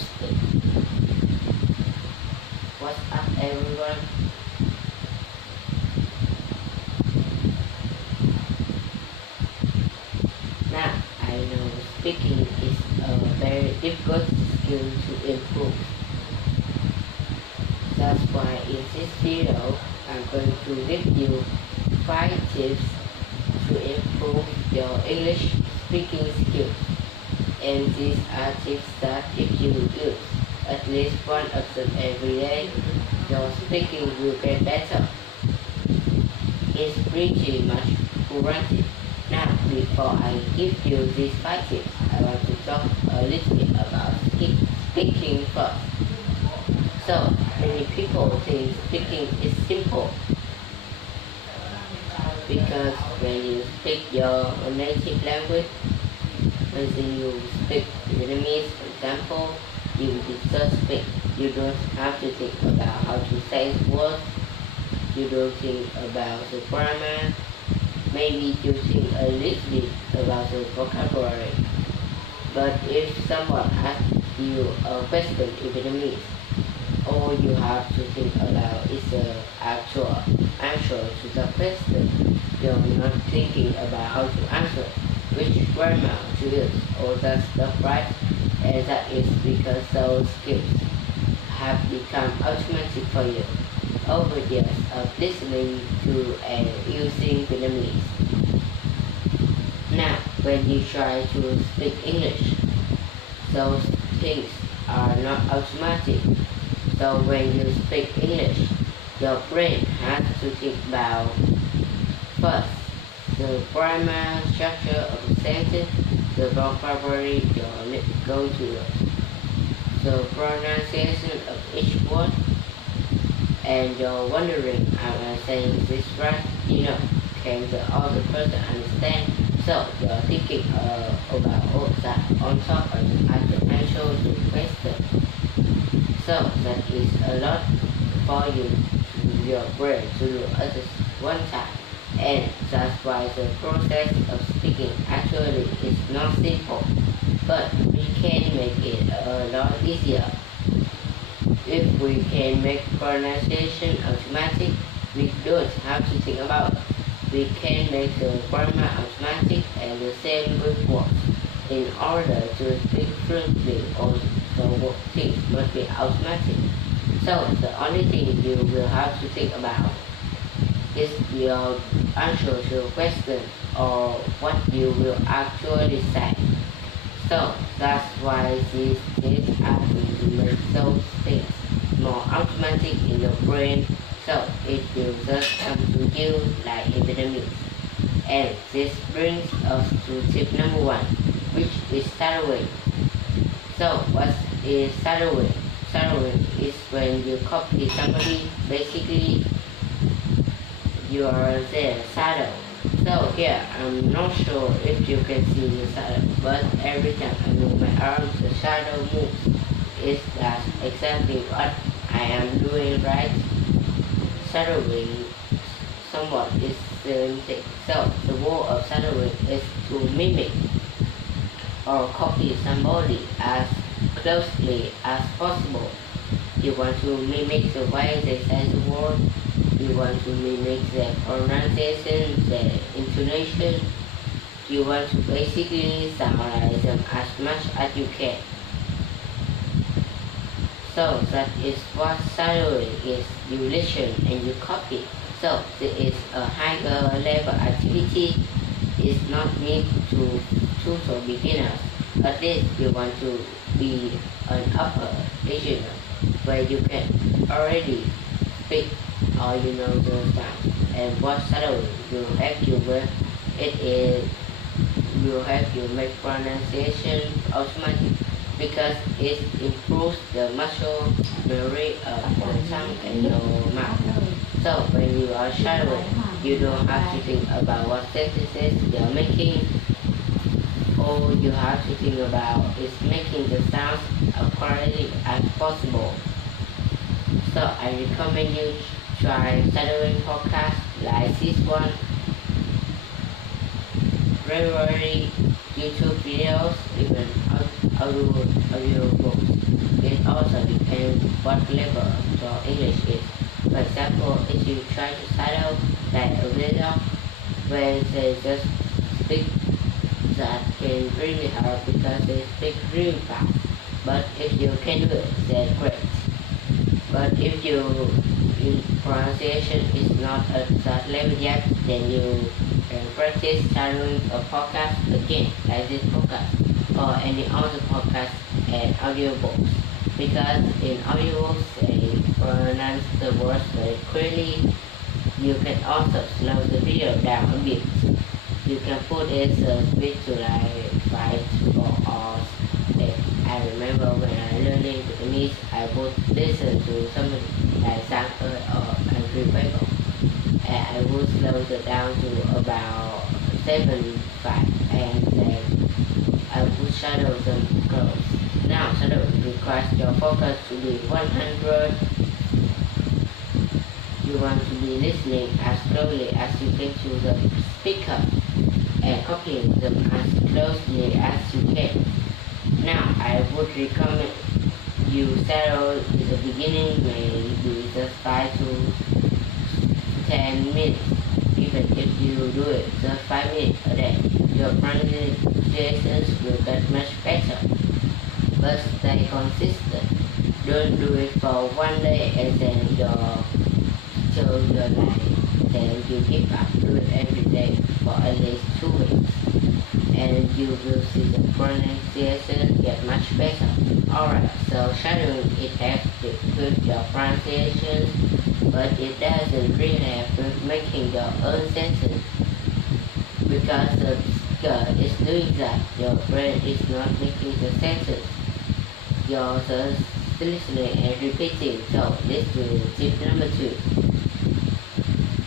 speak. What's up, everyone? Now, I know speaking is a very difficult skill to improve. That's why in this video, I'm going to give you 5 tips to improve your English speaking skills. And these are tips that if you use at least one of them every day, your speaking will get better. It's pretty much guaranteed. Now, before I give you these 5 tips, I want to talk a little bit about speaking first. So, many people think speaking is simple because when you speak your native language, when you speak Vietnamese, for example, you just speak. You don't have to think about how to say words. You don't think about the grammar. Maybe you think a little bit about the vocabulary. But if someone asks you a question in Vietnamese, all you have to think about is the actual answer to the question. You're not thinking about how to answer, which grammar to use, all that stuff, right? And that is because those skills have become automatic for you over years of listening to and using Vietnamese. Now, when you try to speak English, those things are not automatic. So when you speak English, your brain has to think about first the grammar structure of the sentence, the vocabulary you're going to use, the pronunciation of each word, and you're wondering, am I saying this right? Can the other person understand? So you're thinking about all that on top of the actual answer to the question. So that is a lot for your brain to do at one time. And that's why the process of speaking actually is not simple, but we can make it a lot easier. If we can make pronunciation automatic, we don't have to think about it. We can make the grammar automatic and the same with words. In order to speak fluently, all the things must be automatic. So the only thing you will have to think about is your answer to a question or what you will actually say. So that's why these tips are to make those things more automatic in your brain, so it will just come to you like in Vietnamese. And this brings us to tip number 1, which is shadowing. So what is shadowing? Shadowing is when you copy somebody, basically you are their shadow. So here, I'm not sure if you can see the shadow, but every time I move my arms, the shadow moves. Is that exactly what I am doing, right? Shadowing someone is the same thing. So the goal of shadowing is to mimic or copy somebody as closely as possible. You want to mimic the way they say the word. You want to mimic their pronunciation, their intonation. You want to basically sound like them as much as you can. So that is what shadowing is. You listen and you copy. So this is a higher level activity. It's not meant to tutor beginners. At least you want to be an upper beginner where you can already speak or you know the sound. And what shadowing will help you with it will help you make pronunciation automatic because it improves the muscle memory of the tongue and your mouth. So when you are shadowing, you don't have to think about what sentences you're making. All you have to think about is making the sounds as quality as possible. So I recommend you try shadowing podcasts like this one, regularly YouTube videos, even audiobooks. It also depends what level your English is. For example, if you try to shadow like a video when they just speak, that can really hard because they speak really fast. But if you can do it, then great. But if your pronunciation is not at that level yet, then you can practice shadowing a podcast again, like this podcast, or any other podcast and audiobooks. Because in audiobooks they pronounce the words very clearly. You can also slow the video down a bit. You can put it speed to like 5 or 8. I remember when I learning Vietnamese, I would listen to somebody like Sang or Angry Bagel, and I would slow it down to about 7.5, and then I would shadow them close. Now shadow requires your focus to be 100. You want to be listening as closely as you can to the speaker and copying them as closely as you can. Now I would recommend you shadow in the beginning, maybe just 5 to 10 minutes. Even if you do it just 5 minutes a day, your pronunciations will get much better. But stay consistent. Don't do it for one day and then your life. Then you give up. Do it every day for at least 2 weeks, and you will see the pronunciation get much better. Alright, so shadowing it helps to improve your pronunciation, but it doesn't really help with making your own sentence. Because the speaker is doing that, your brain is not making the sentence. You're just listening and repeating. So this will tip number 2,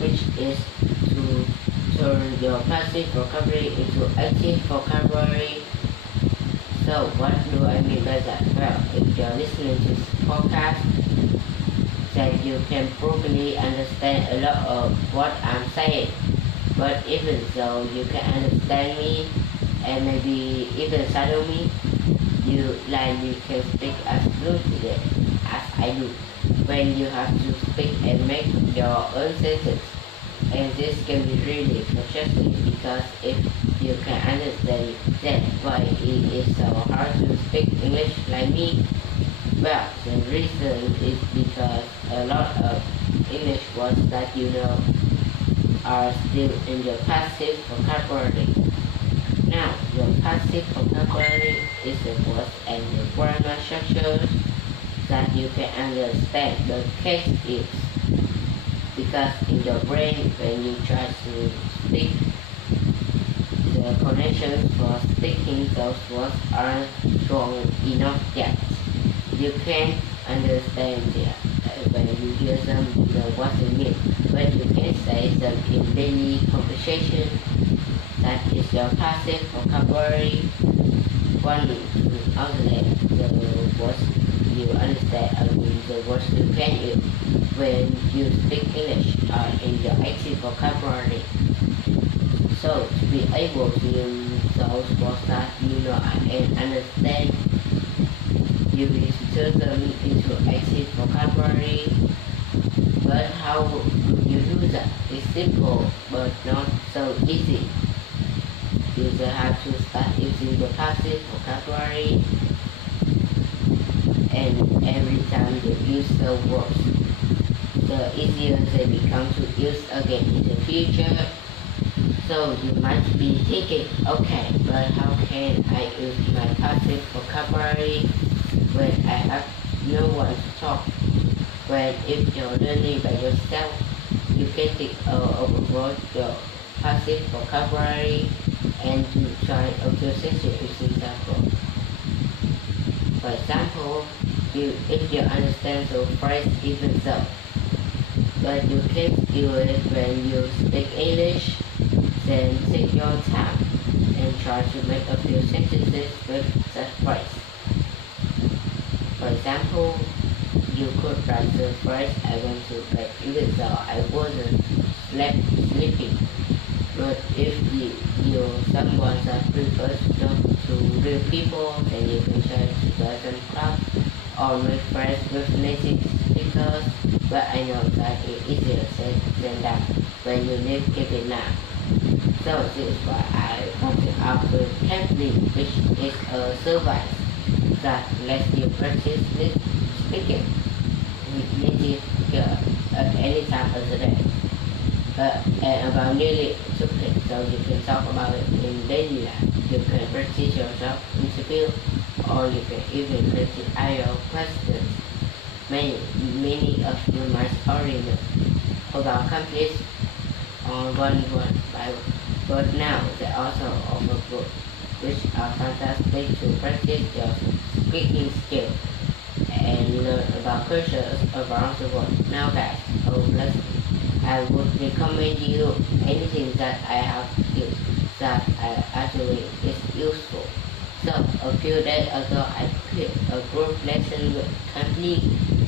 which is to turn your passive vocabulary into active vocabulary. So what do I mean by that? Well, if you're listening to this podcast, then you can probably understand a lot of what I'm saying. But even though you can understand me and maybe even shadow me, you can speak as fluently as I do when you have to speak and make your own sentence. And this can be really frustrating because if you can understand that why it is so hard to speak English like me, well, the reason is because a lot of English words that you know are still in your passive vocabulary. Now, your passive vocabulary is the words and the grammar structures that you can understand. The case is because in your brain, when you try to speak, the connections for speaking those words aren't strong enough yet. You can't understand them. When you hear them, you know what they mean. But you can say them in daily conversation. That is your passive vocabulary. One outlet the words you understand and the words you can use when you speak English are in your active vocabulary. So to be able to use those words that you know and understand, you need to turn them into active vocabulary. But how do you do that? It's simple but not so easy. You just have to start using the passive vocabulary, and every time you use the words, the easier they become to use again in the future. So you might be thinking, okay, but how can I use my passive vocabulary when I have no one to talk? When if you're learning by yourself, you can think overload your passive vocabulary and to try observation using example. For example, if you understand the phrase even so, but you can't do it when you speak English, then take your time and try to make a few sentences with that phrase. For example, you could write the phrase I went to bed even though I wasn't sleeping. But if someone that prefers not to to real people, then you can join certain clubs or make friends with native speakers, but I know that it's easier said than done when you live in Vietnam. So this is why I partnered up with Cambly, which is a service that lets you practice speaking with native speakers at any time of the day. And about nearly topic, so you can talk about it in daily life. You can practice yourself interview, or you can even practice IELTS questions. Many of you might already know about companies on one Bible, but now they also offer books, which are fantastic to practice your speaking skills and learn about cultures around the world. Now guys, let's I would recommend you anything that I have used that actually is useful. So a few days ago I quit a group lesson with company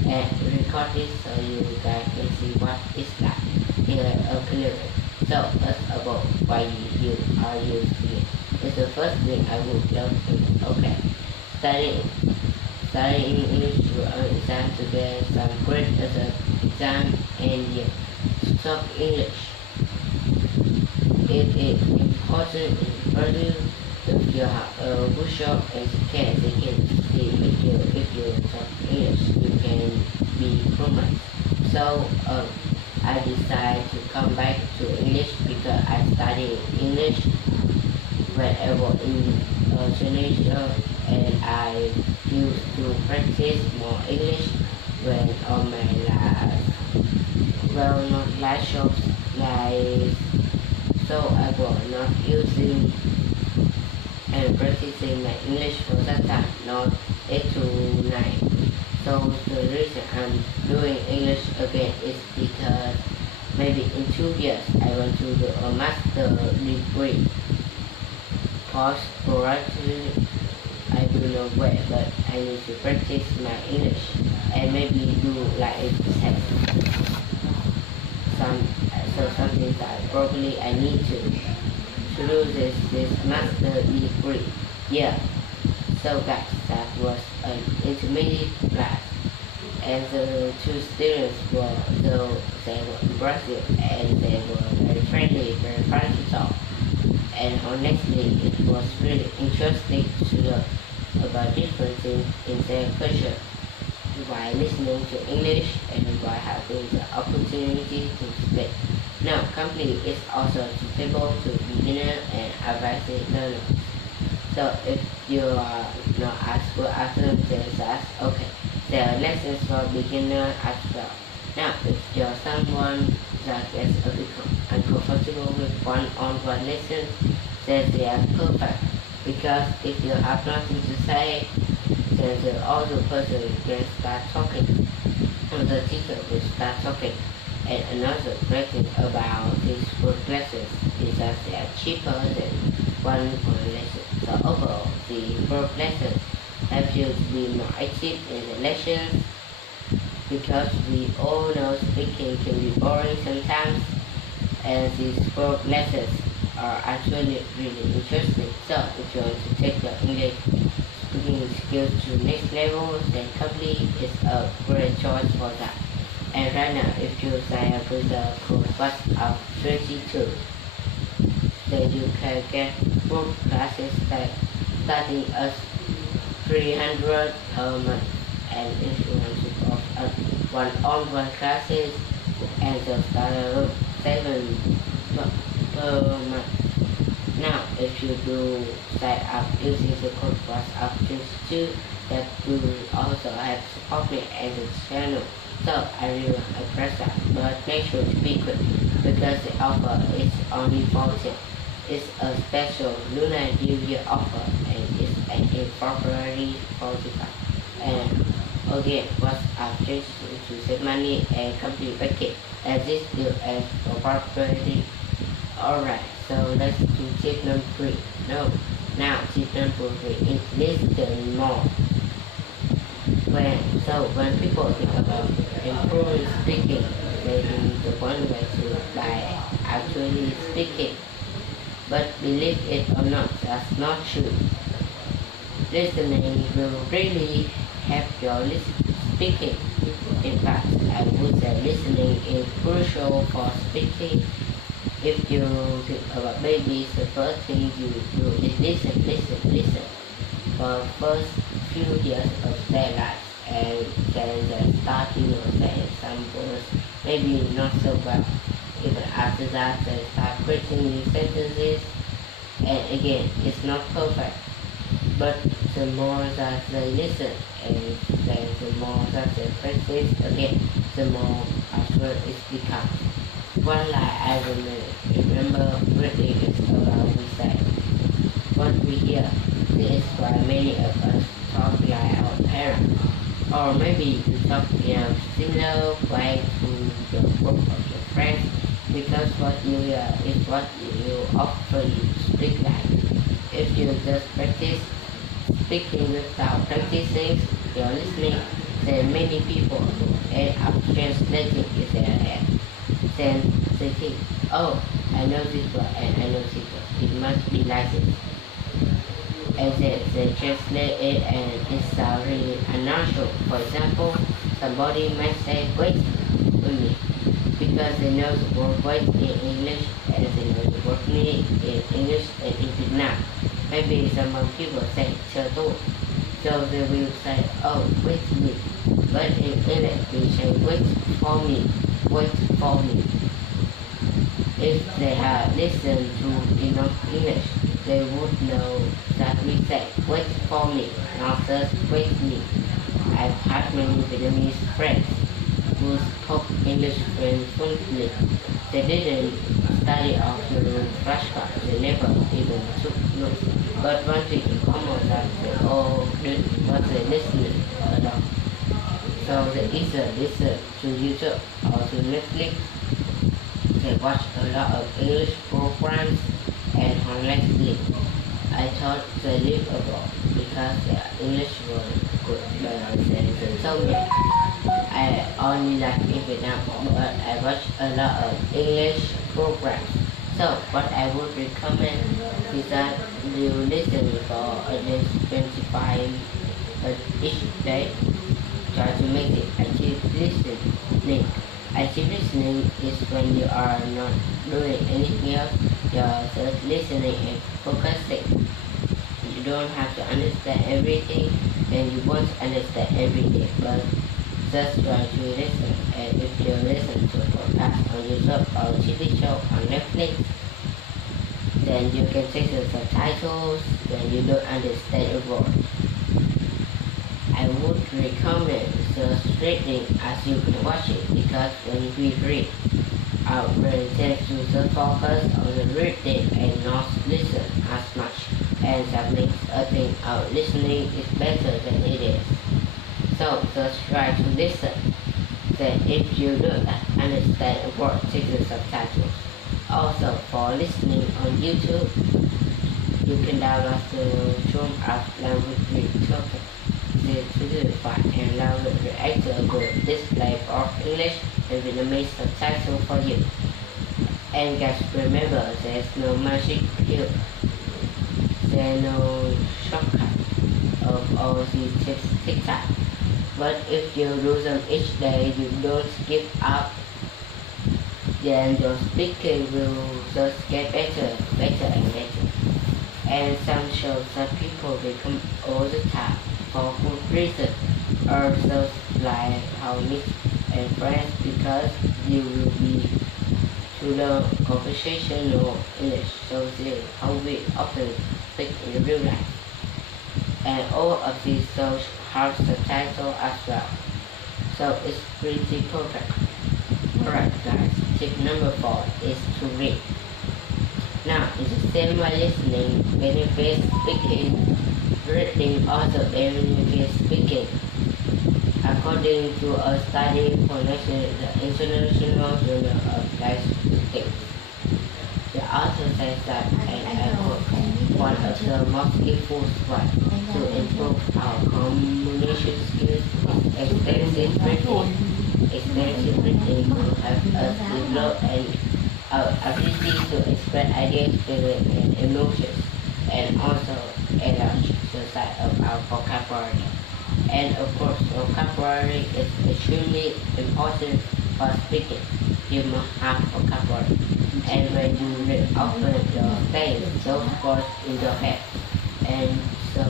and recorded so you guys can see what it's like here clearly. So first of all, why you are using it? It's the first thing I would love to okay. Studying English to an exam to get some grade as an exam and yeah. Talk English. It is important in Brazil if you have a workshop as you can see if you talk English you can be fluent. So I decided to come back to English because I studied English whenever in Tunisia and I used to practice more English when on my last not last shops like so I was not using and practicing my English for that time, not 8 to 9. So the reason I'm doing English again is because maybe in 2 years I want to do a master degree. Postgraduate, I don't know where, but I need to practice my English and maybe do like a test. Something that probably I need to do this master degree. Yeah. So guys, that was an intermediate class, and the two students they were in Brazil and they were very friendly, very fun to talk. And honestly, it was really interesting to learn about different things in their culture by listening to English and by having the opportunity to speak. Now, company is also suitable to beginner and advanced learners. So if you are not as good as that, okay, there are lessons for beginner as well. Now, if you're someone that gets a bit uncomfortable with one-on-one lessons, then they are perfect. Because if you have nothing to say, then the other person can start talking, and the teacher will start talking. And another great thing about these group lessons is that they are cheaper than one-on-one lessons. So overall, the group lessons help you to be more active in the lessons because we all know speaking can be boring sometimes, and these group lessons are actually really interesting. So if you want to take your English speaking skills to the next level, then Cambly is a great choice for that. And right now, if you sign up with the code WhatsApp 22, then you can get group classes that starting at 300 per month. And if you want to go one-on-one classes, and the start 7 per month. Now, if you do sign up using the code WhatsApp 22, that will also help support me and the channel. So I really appreciate that, but make sure to be quick because the offer is only 40. It's a special Lunar New Year offer and it's in February 45. And again, WhatsApp changes to save money and complete package and this deal as for February. Alright, so let's do tip number 3. No, now tip number 3 is listen more. When people think about improving speaking, they think the one way to by actually speaking. But believe it or not, that's not true. Listening will really help your speaking. In fact, I would say listening is crucial for speaking. If you think about babies, the first thing you do is listen, listen, listen for first few years of their lives, and then they start saying some words maybe not so well. Even after that, they start creating new sentences, and again, it's not perfect. But the more that they listen, and then the more that they practice again, the more natural it becomes. One line I remember reading is about we say, what we hear. This is why many of us talk like our parents. Or maybe you talk in a similar way to your group of your friends, because what you hear is what you often speak like. If you just practice speaking without practicing your listening, then many people end up translating in their head. Then they think, oh, I know this word and I know this word. It must be like this. And then they translate it and it sounds really unnatural. For example, somebody might say wait with me because they know the word wait in English and they know the word me in English and in Vietnam. Maybe some people say chờ tôi. So they will say, oh, wait me. But in English we say wait for me, wait for me. If they had listened to enough English, they would know that we say wait for me, not just wait me. I've had many Vietnamese friends who spoke English very fluently. They didn't study or do flashcards, they never even took notes. But one thing in common that they all did was they listened a lot. So they either listen to YouTube or to Netflix. They watch a lot of English programs, and on Netflix, I thought they lived abroad because their English was good, but they told me I only like in Vietnam, but I watch a lot of English programs. So what I would recommend is that you listen for at least 25 each day. Try to make it active listening. Active listening is when you are not doing anything else, you're just listening and focusing. You don't have to understand everything, and you won't understand everything, but just try to listen. And if you listen to a podcast on YouTube or a TV show on Netflix, then you can check the subtitles when you don't understand a word. I would recommend just reading as you can watch it, because when we read, our brain tends to just focus on the reading and not listen as much, and that makes us think our listening is better than it is. So just try to listen. Then if you don't understand a word, check the subtitles. Also for listening on YouTube, you can download the Chrome app language interpreter to the file and download the actor will display both English and Vietnamese subtitles for you. And guys, remember, there's no magic pill. There's no shortcut of all these tips TikTok. But if you do them each day, you don't give up, then your speaking will just get better, better and better. And some shows that people become all the time for good reason, or just like how Nick and friends, because you will be to learn conversational English, so this how we often speak in real life. And all of these shows have subtitles as well, so it's pretty perfect. Alright guys, tip number 4 is to read. Now, it's the same way listening benefits speaking, reading also benefits speaking. According to a study from the International Journal of Linguistics, the author says that, and I quote, one of the most useful ways to improve our communication skills is extensive reading. Extensive reading will help us develop our ability to express ideas, feelings, and emotions, and also enlarge the side of our vocabulary. And of course, vocabulary is extremely important for speaking. You must have vocabulary. And when you read often, you'll stay those words in your head. And so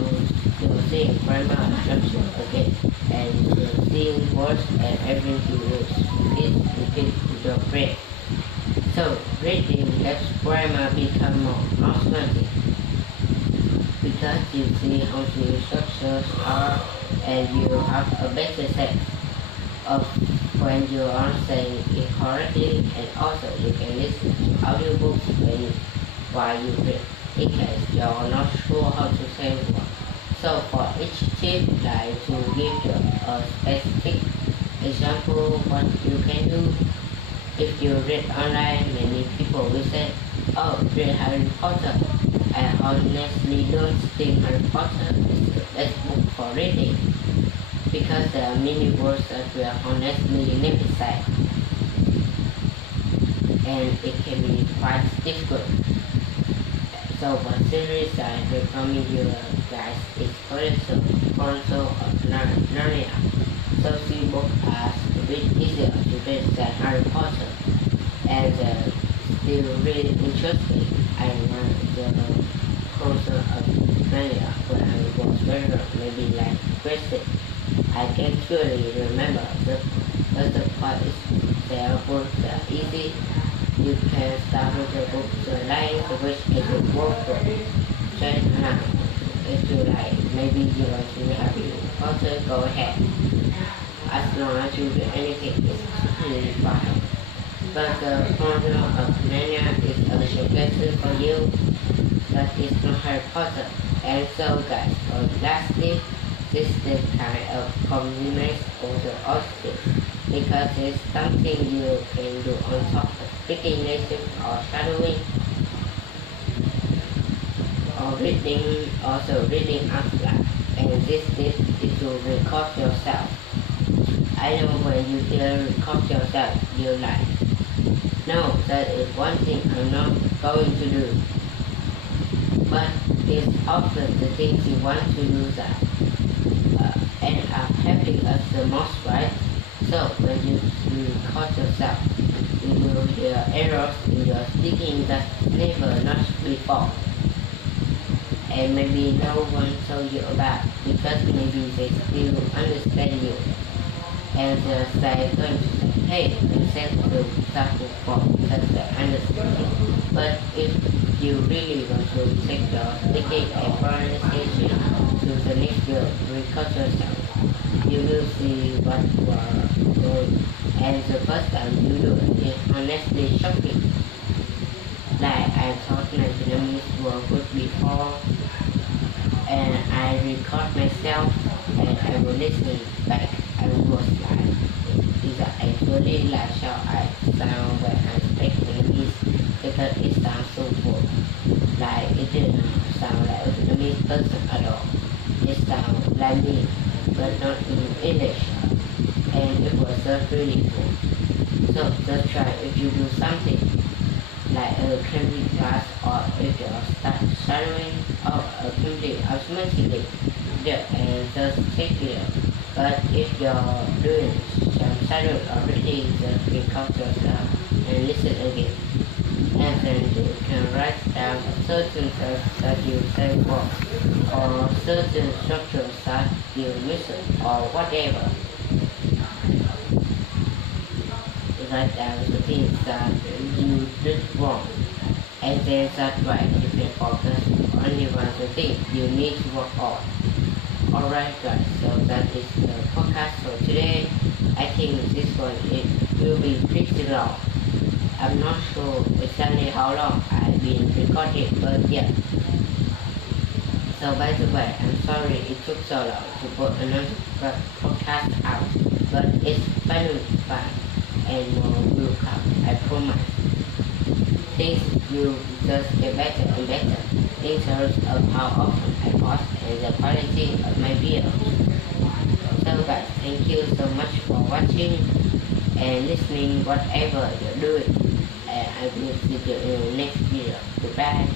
you'll see grammar structure again. And you'll see words and everything you use. Repeat to your brain. So reading lets grammar become more automatic. Because you see how the structures are and you have a better sense of when you are saying it correctly, and also you can listen to audiobooks while you read in case you're not sure how to say one. So for each tip, like to give you a specific example what you can do. If you read online, many people will say, oh, read Harry Potter. I honestly don't think Harry Potter is the best book for reading because there are many words that we are honestly never say, and it can be quite difficult. So one series I recommend you guys is Chronicles of Narnia. So the book is a bit easier to read than Harry Potter, and still really interesting. I learned the Chronicles of Narnia when I was very young, maybe like grade. I can clearly remember the part is their books are easy. You can start with the book length, which is a workbook. Just now, if you like, maybe you want to have Harry Potter, go ahead. As long as you do anything, it's totally fine. But the Chronicles of Narnia is a suggestion for you that is not Harry Potter. And so guys, lastly, this is the kind of compliments or the audience because it's something you can do on top of speaking native or shadowing or reading, also reading out loud. And this tip is to record yourself. I know when you hear record yourself, you're like, no, that is one thing I'm not going to do. But it's often the things you want to do that end up helping us the most, right? So when you record yourself, you will hear errors in your speaking that never noticed before. And maybe no one told you about because maybe they still understand you. And they're going to say, hey, instead of example for because they understand it. But if you really want to take your speaking and pronunciation to the next level, record yourself. You will see what you are doing. And the first time you do it is honestly shocking. Like I thought my Vietnamese were good before, and I record myself and I will listen back. I was like, is that actually like how I sound when I speak Vietnamese because it sounds so good. Like it didn't sound like a Vietnamese person at all. It sounds like me, but not in English. And it was just really cool. So just try if you do something like a country class or if you start shadowing or a country automatically and just take it. But if you're doing some shadowing already, just record yourself and listen again. And then you can write down certain things that you say wrong or certain structures that you miss or whatever. Write down the things that you did wrong, and then that way you can focus only on the thing you need to work on. Alright guys, so that is the podcast for today. I think this one it will be pretty long. I'm not sure exactly how long I've been recording, but yeah. So by the way, I'm sorry it took so long to put another podcast out, but it's finally fine. And more will come, I promise. Things will just get better and better in terms of how often I post and the quality of my videos. So guys, thank you so much for watching and listening whatever you're doing. And I will see you in the next video. Goodbye.